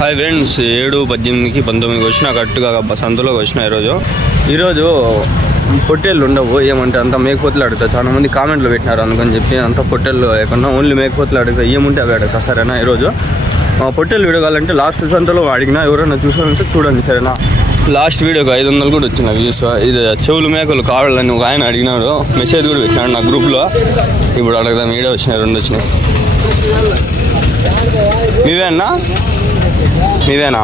Hi friends, 7, 18, 19 వచ్చిన కరెక్ట్గా సంతలోకి వచ్చిన ఈరోజు పొట్టేళ్ళు ఉండవు. ఏమంటే అంతా మేకపోతులు అడుగుతా. చాలా మంది కామెంట్లు పెట్టినారు, అందుకని చెప్పి అంతా పొట్టేళ్ళు లేకుండా ఓన్లీ మేకపోతులు అడుగుతా. ఏముంటే అవి అడుగుతా సరేనా. ఈరోజు పొట్టేళ్ళు వీడియోగాలంటే లాస్ట్ సంతలో అడిగినా, ఎవరైనా చూసారంటే చూడండి సరేనా. లాస్ట్ వీడియోకి 500 కూడా వచ్చిన వ్యూస్. ఇది చెవులు మేకలు కావాలని ఒక ఆయన అడిగినాడు, మెసేజ్ కూడా పెట్టినాడు నా గ్రూప్లో. ఇప్పుడు అడగదాం. వీడియో వచ్చినాయి, 2 వచ్చినాయి. మీవేనా?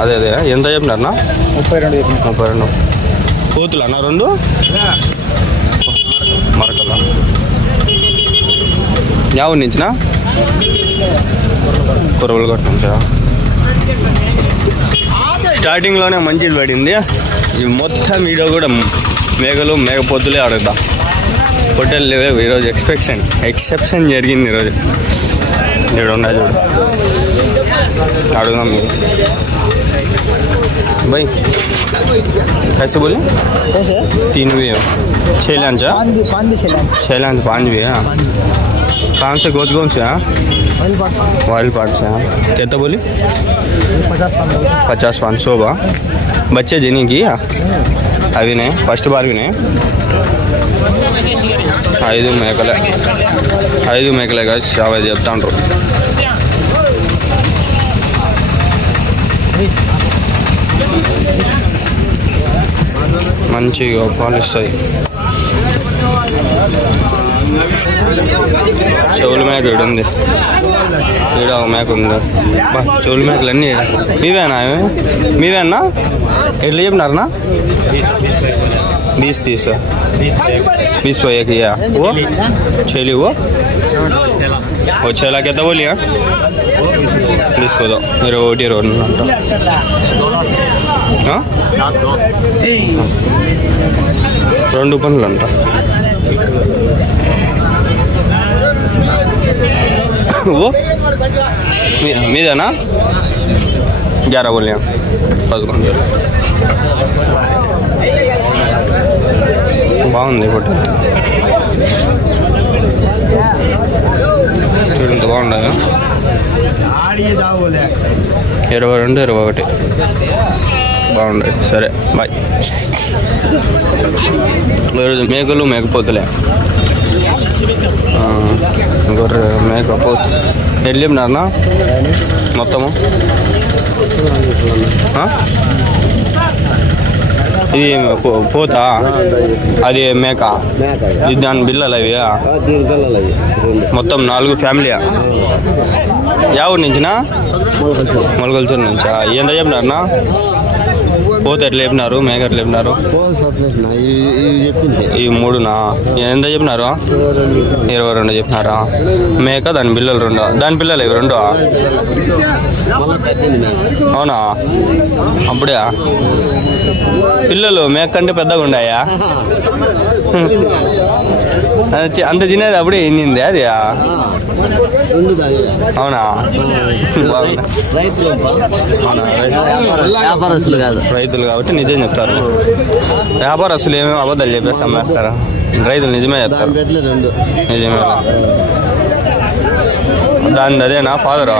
అదే ఎంత చెప్పినారన్నా? 32 కోతులు అన్న 2 మరకల. యావు నుంచినా? కొరవలు కొట్ట నుంచా? స్టార్టింగ్లోనే మంచిది పడింది. ఈ మొత్తం వీడియో కూడా మేకలు మేకపోతులే అడుగుతా. పొట్టేలు లేవు ఈరోజు. ఎక్సెప్షన్ జరిగింది ఈరోజు. ఇక్కడ ఉన్నాయి చూడు, అడుగుదాం మీరు. भाई कैसे बोले? 3 भी है। 6 लंच है? 5 भी है। कहाँ से कौन से हैं? ऑयल पार्ट से हैं। कितना बोली? 50-500 बा। बच्चे जिन्हीं की अभी नहीं, फर्स्ट बार भी नहीं. 5 మేకలే కాదు, 50 చెప్తాండ్రు. మంచిగా పాలు ఇస్తాయి. చెవుల మేక ఇక్కడ ఉంది, ఈడ ఒక మేక ఉంది. చెవుల మేకలు అన్నీ మీవేనా? ఎట్లా చెప్పినారనా? 20-30 20 पे एक या वो छेली वो छेला कितना बोलिए? 20 को दो. मेरे ओटी रोड 2 పనులు అంట. वो మీదేనా? 11 बोलिए. 11 బాగుంది ఫోటో. చూడంత బాగుండగా. 22, 21 బాగుండదు. సరే బాయ్. ఈరోజు మేకలు మేకపోతులే. గొర్రె మేకపోతు ఎట్లా చెప్పినారనా మొత్తము? ఇది పోతా, అది మేక, ఇది దాని బిల్లలు అవి. మొత్తం 4 ఫ్యామిలీ. యా ఊరి నుంచినా? మొలకల్చూరు నుంచా? ఎంత చెప్పినారనా? పోత ఎట్లా చెప్పినారు? మేక ఎట్లా చెప్పినారు? ఈ 3నా? ఎంత చెప్పినారు? 22 చెప్పినారా? మేక దాని బిల్లలు 2. దాని పిల్లలు ఇవి 2? అవునా? అప్పుడే పిల్లలు మేక కంటే పెద్దగా ఉన్నాయా? అంత చిన్నది అప్పుడే ఎన్నింది అది? అవునా? రైతులు కాబట్టి నిజం చెప్తారు. వ్యాపారస్తులు ఏమేమి అబద్ధాలు చెప్పేసి అమ్మేస్తారా? రైతులు నిజమే చెప్తారు. నిజమే. దాని అదేనా ఫాదరా?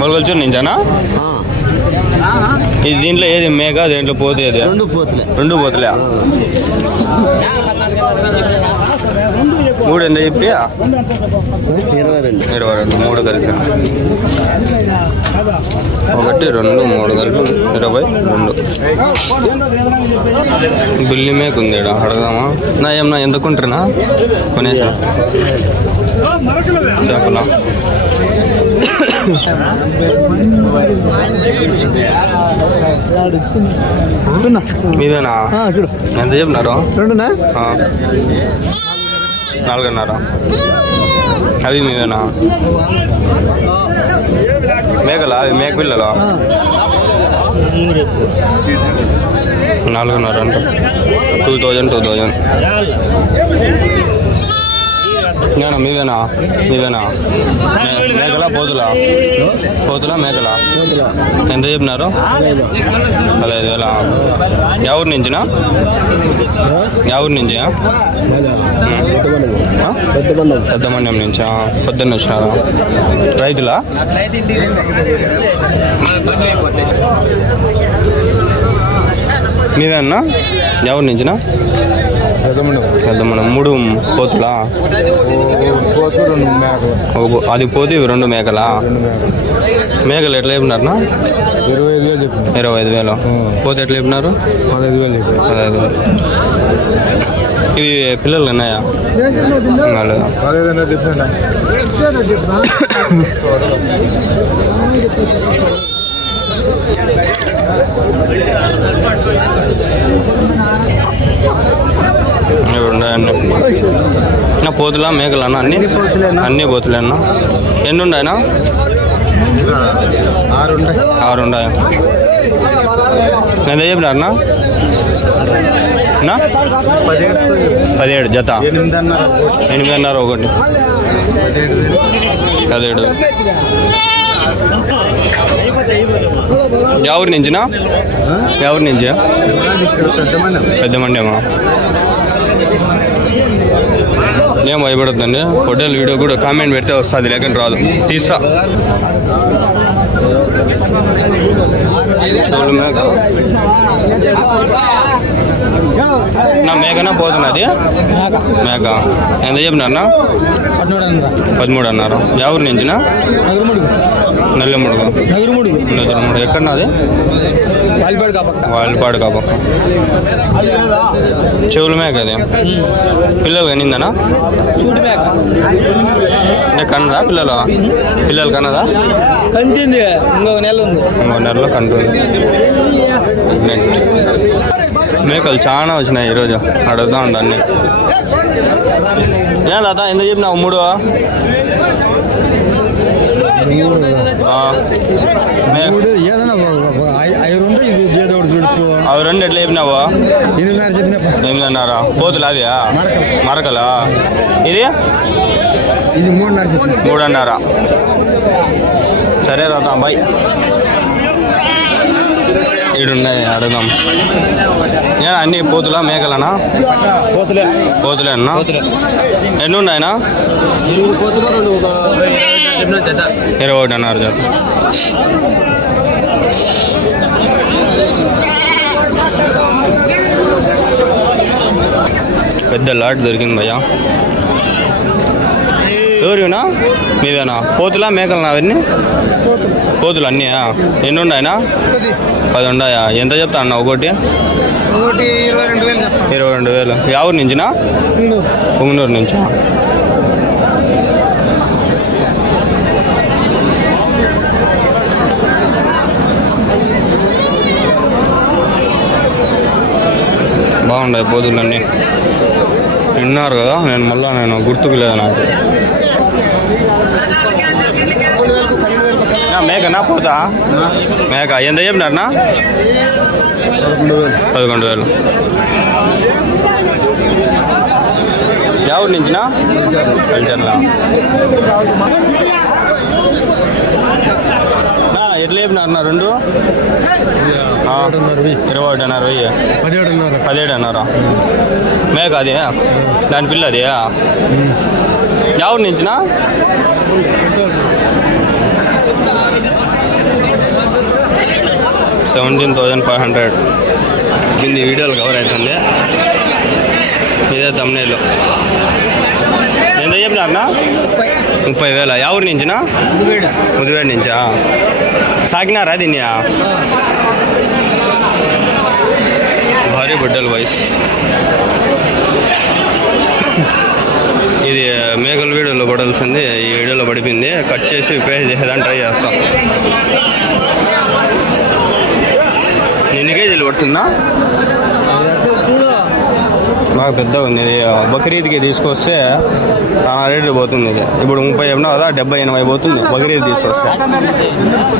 మొలకల్చూరు నుంచానా? ఇది దీంట్లో ఏది మేక, దేంట్లో పోతే? 2 పోతులే. 3 ఎంత చెప్పి? 22. 3 కలిపి 1, 2, 3 కలిపి 22. బిల్లి మేక ఉంది. అడగదామా? నా ఏమన్నా ఎంత కొంటారా? కొనేసా మీదేనా? ఎంత చెప్పినారు? 4.5. అవి మీవేనా? మేకలా? అవి మేక పిల్లలా? 4.5 అంట. 2000. మీవేనా? మేకలా పోతులా? మేకలా? ఎంత చెప్పినారు? 15,000. ఎవరి నుంచినా? పెద్దమండ్యం నుంచా? పొద్దున్న వచ్చినారా? రైతులా? మీదన్నా ఎవరి నుంచినా? పెద్దమండ్యం. 3 పోతులా? అది పోతే 2 మేకలా? మేకలు ఎట్లా చెప్పినారనా? 25,000. పోతే ఎట్లా చెప్పినారు? 15,000. ఇవి పిల్లలు ఉన్నాయా? ఉన్నాయండి. పోతులా మేకలన్నా? అన్ని పోతులేనా? ఎన్ని ఉన్నాయనా? 6 ఉన్నాయి. ఎంత చెప్పినారనా? 17 జత. 8,500 ఒకటి. 17. ఎవరి నుంచినా? ఎవరి నుంచి? పెద్దమండ్యమా? ఏం భయపడద్దండి. హోటల్ వీడియో కూడా కామెంట్ పెడితే వస్తుంది, లేకపోతే రాదు. తీస్తా. నా మేకనా పోతున్నది? మేక. ఎంత చెప్పినారనా? 13 అన్నారు. ఎవరి నుంచినా? నల్లెముడుగు. ఎక్కడన్నా? అది వాలిపాడు కాపక్క. చెవుల మేక అది. పిల్లలు కనిందనా? కన్నదా? పిల్లలు కన్నదా? కంటింది. ఇంకో నెలలో కంటుంది. మేకలు చాలా వచ్చినాయి ఈరోజు. అడుగుతా ఉంటా అన్ని. ఏ తాత ఎంత చెప్పినావు? 3 అవి 2 ఎట్లా చెప్పినావు? 8,500. పోతులు అది మరకలా? ఇది 3,500. సరే తాత బాయ్. ఈడున్నాయి అడుగుదాం. అన్ని పోతులా మేకలనా? పోతులే అన్నా. ఎన్ని ఉన్నాయనా? 21 అన్నారు జత. పెద్ద లాట్ దొరికింది భయ్యా. ఎవరినా? మీదేనా? పోతులా మేకలనా? అవన్నీ పోతులు అన్నీ. ఎన్ని ఉన్నాయనా? 10 ఉన్నాయా? ఎంత చెప్తా అన్న ఒకటి? 22,000. ఎవరి నుంచినా? పొంగనూరు నుంచా? బాగుంటాయి పోతులన్నీ. విన్నారు కదా, నేను గుర్తుకు లేదు నాకు. మేకనా పోతా? మేక. ఎంత చెప్పినారనా? 11,000. ఎవరి నుంచినా? కల్చర్లా. ఎట్లా చెప్పినారన్నా? 2 21,500. 17,500. మేక అది? దాని పిల్ల అది? ఎవరి నుంచినా? 17,500. ఇది వీడియోలు కవర్ అవుతుంది. ఇదే తమ్నేలు. ఎంత చెప్పినారన్నా? 30,000. ఎవరి నుంచినా? ముదివేడు నుంచా? సాగినారా దీన్ని? భారీ బిడ్డల వయసు. ఇది మేకల వీడియోలో పడాల్సింది, ఈ వీడియోలో పడిపోయింది. కట్ చేసి పే చేసేదాన్ని ట్రై చేస్తాం. ఎన్ని కేజీలు పడుతుందా? బాగా పెద్దగా ఉంది. ఇది బక్రీద్కి తీసుకొస్తే చాలా రేట్లు పోతుంది. ఇది ఇప్పుడు 30 చెప్పినా కదా, 70-80 పోతుంది బక్రీద్ తీసుకొస్తే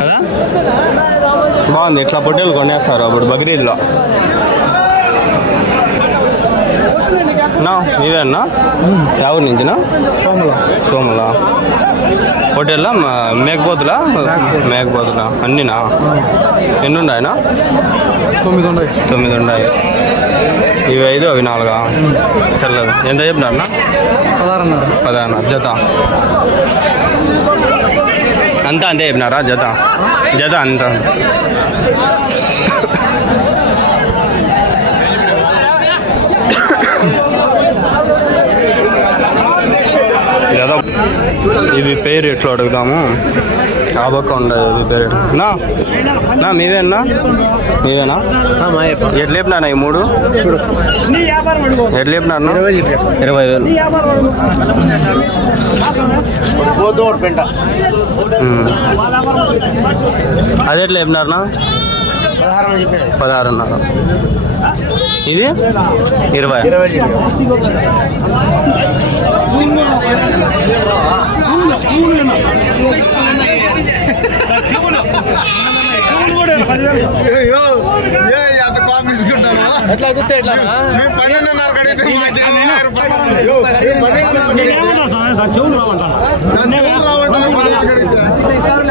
కదా. బాగుంది. ఇట్లా పొట్టేలు కొనేస్తారు అప్పుడు బక్రీద్లో. మీవేనా? ఎవరి నుంచినా? సోములా. పొట్టేళ్ళ మేకపోతులా? మేకపోతులా అన్నీనా? ఎన్ని ఉన్నాయనా? 9 ఉన్నాయి. ఇవి 5, అవి 4. తెల్లవి. ఎంత చెప్పినారన్నా? 16 జత అంతా అంతే చెప్పినారా? జత అంతా జత. ఇవి పేరు ఎట్లా అడుగుదాము? ఆబక్క ఉండదు ఇవి పేరు. నా మీవేనా? ఎట్లా చెప్పినా ఈ 3 ఎట్లా చెప్పినా? 20,000. అది ఎట్లా చెప్పినారనా? 16,500. ఇది 20.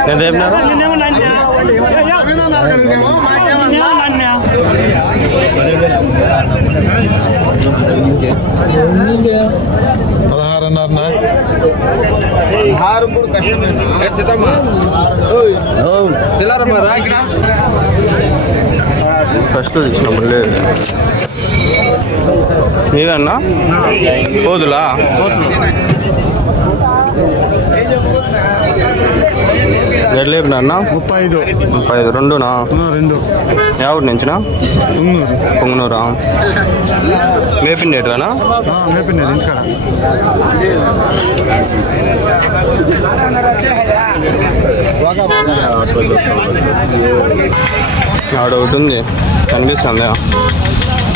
ఎంత చెప్పినారు? 16. ఫస్ట్ తెచ్చినప్పుడు లేదు. నీదన్నా పోదులా? ఎట్లా చెప్పినా? 35. 2నా? 2. ఎవరి నుంచినా? పొంగనూరా? మేపిండి ఎటుగానా? ఆడ ఒకటి ఉంది కనిపిస్తుంది,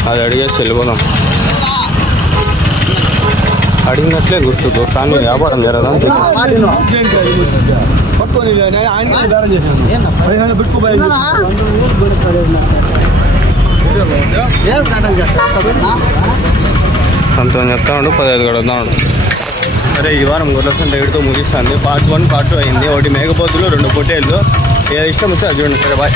అది అడిగేసి వెళ్ళిపోదాం. అడిగినట్లే గుర్తుకు, కానీ వ్యాపారం జరగదా? సంతో చెప్తాడు, 15 కడుగుతాడు. సరే, ఈ వారం గొర్రెల సంత ఇక్కడితో ముగిస్తుంది. పార్ట్ 1, పార్ట్ 2 అయింది. ఒకటి మేకపోతులు, 2 పొట్టేళ్ళు. ఏది ఇష్టం వస్తే అది చూడండి. సరే, బాయ్.